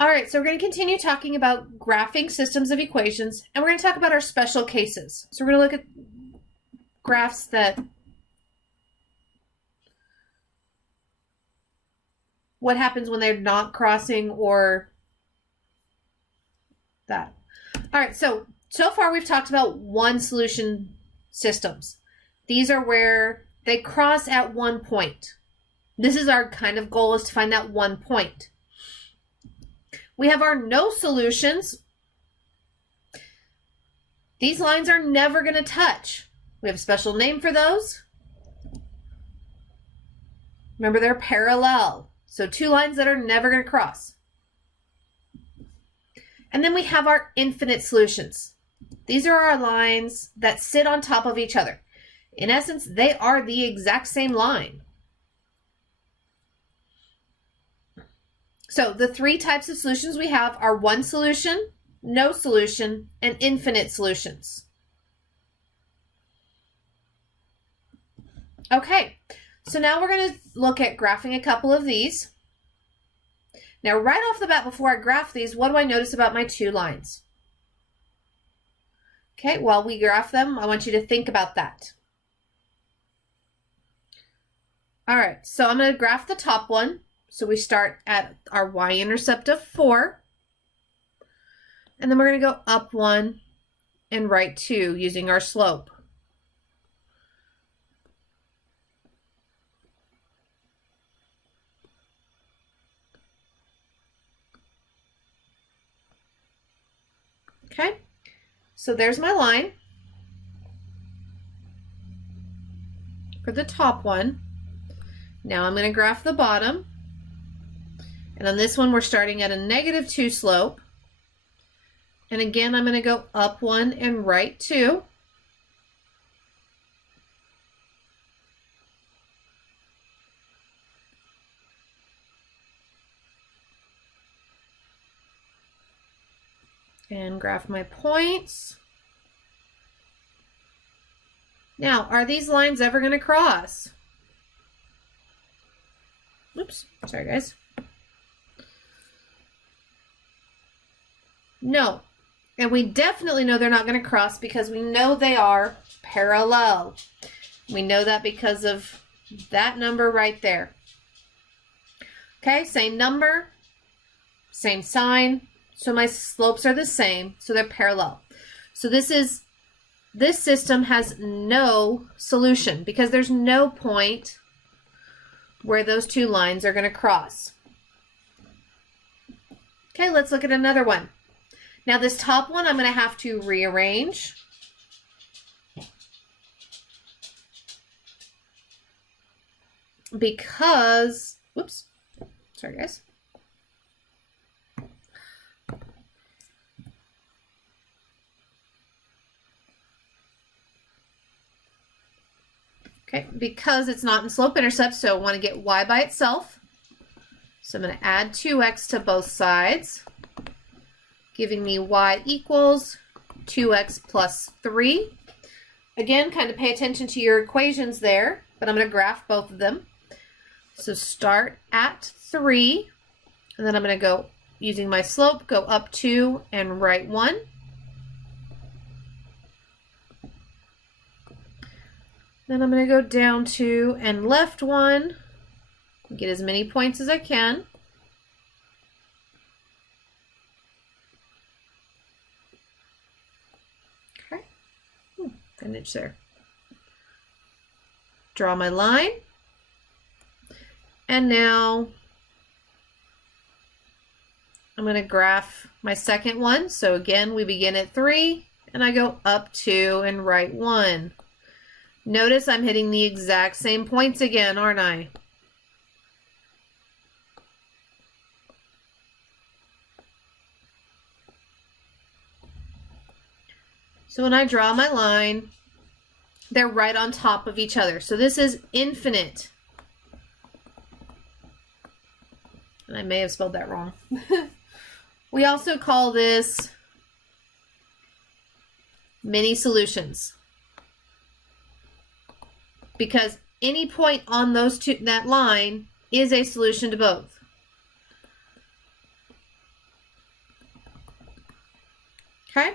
All right, so we're going to continue talking about graphing systems of equations, and we're going to talk about our special cases. So we're going to look at graphs that what happens when they're not crossing or that. All right, so far we've talked about one solution systems. These are where they cross at one point. This is our kind of goal, is to find that one point. We have our no solutions. These lines are never going to touch. We have a special name for those. Remember, they're parallel. So two lines that are never going to cross. And then we have our infinite solutions. These are our lines that sit on top of each other. In essence, they are the exact same line. So the three types of solutions we have are one solution, no solution, and infinite solutions. Okay, so now we're going to look at graphing a couple of these. Now, right off the bat, before I graph these, what do I notice about my two lines? Okay, while we graph them, I want you to think about that. All right, so I'm going to graph the top one. So we start at our y-intercept of 4. And then we're going to go up 1 and right 2 using our slope. Okay, so there's my line for the top one. Now I'm going to graph the bottom. And on this one, we're starting at a -2 slope. And again, I'm going to go up 1 and right 2. And graph my points. Now, are these lines ever going to cross? Oops, sorry guys. No, and we definitely know they're not going to cross because we know they are parallel. We know that because of that number right there. Okay, same number, same sign, so my slopes are the same, so they're parallel. So this system has no solution because there's no point where those two lines are going to cross. Okay, let's look at another one. Now this top one I'm going to have to rearrange. Because, whoops, sorry guys. Okay, because it's not in slope-intercept, so I want to get y by itself. So I'm going to add 2x to both sides, giving me y equals 2x plus 3. Again, kind of pay attention to your equations there, but I'm going to graph both of them. So start at 3, and then I'm going to go, using my slope, go up 2 and right 1. Then I'm going to go down 2 and left 1, get as many points as I can. Okay, finish there. Draw my line. And now I'm going to graph my second one. So again, we begin at 3 and I go up 2 and right 1. Notice I'm hitting the exact same points again, aren't I? So when I draw my line, they're right on top of each other. So this is infinite. And I may have spelled that wrong. We also call this many solutions, because any point on that line is a solution to both. Okay.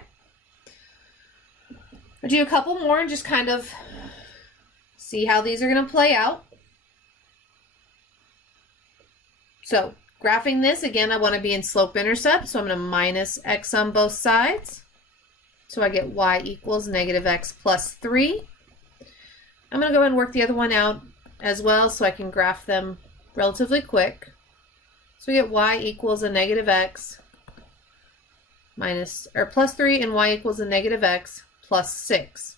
I'll do a couple more and just kind of see how these are going to play out. So graphing this, again, I want to be in slope-intercept, so I'm going to minus x on both sides. So I get y equals negative x plus 3. I'm going to go ahead and work the other one out as well so I can graph them relatively quick. So we get y equals a negative x minus, or plus 3, and y equals a negative x plus 6.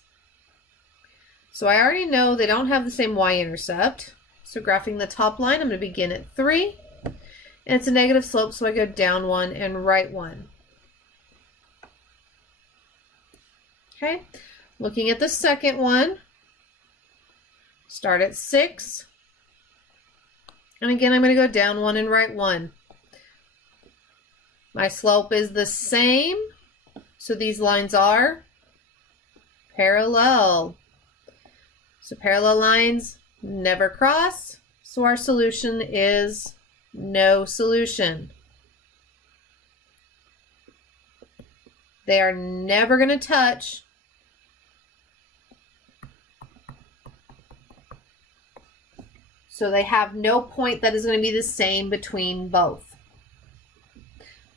So I already know they don't have the same y-intercept. So graphing the top line, I'm going to begin at 3. And it's a negative slope, so I go down 1 and right 1. Okay, looking at the second one, start at 6. And again, I'm going to go down 1 and right 1. My slope is the same, so these lines are parallel. So parallel lines never cross, so our solution is no solution. They are never going to touch. So they have no point that is going to be the same between both.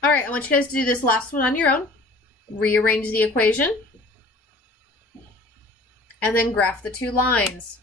All right, I want you guys to do this last one on your own. Rearrange the equation. And then graph the two lines.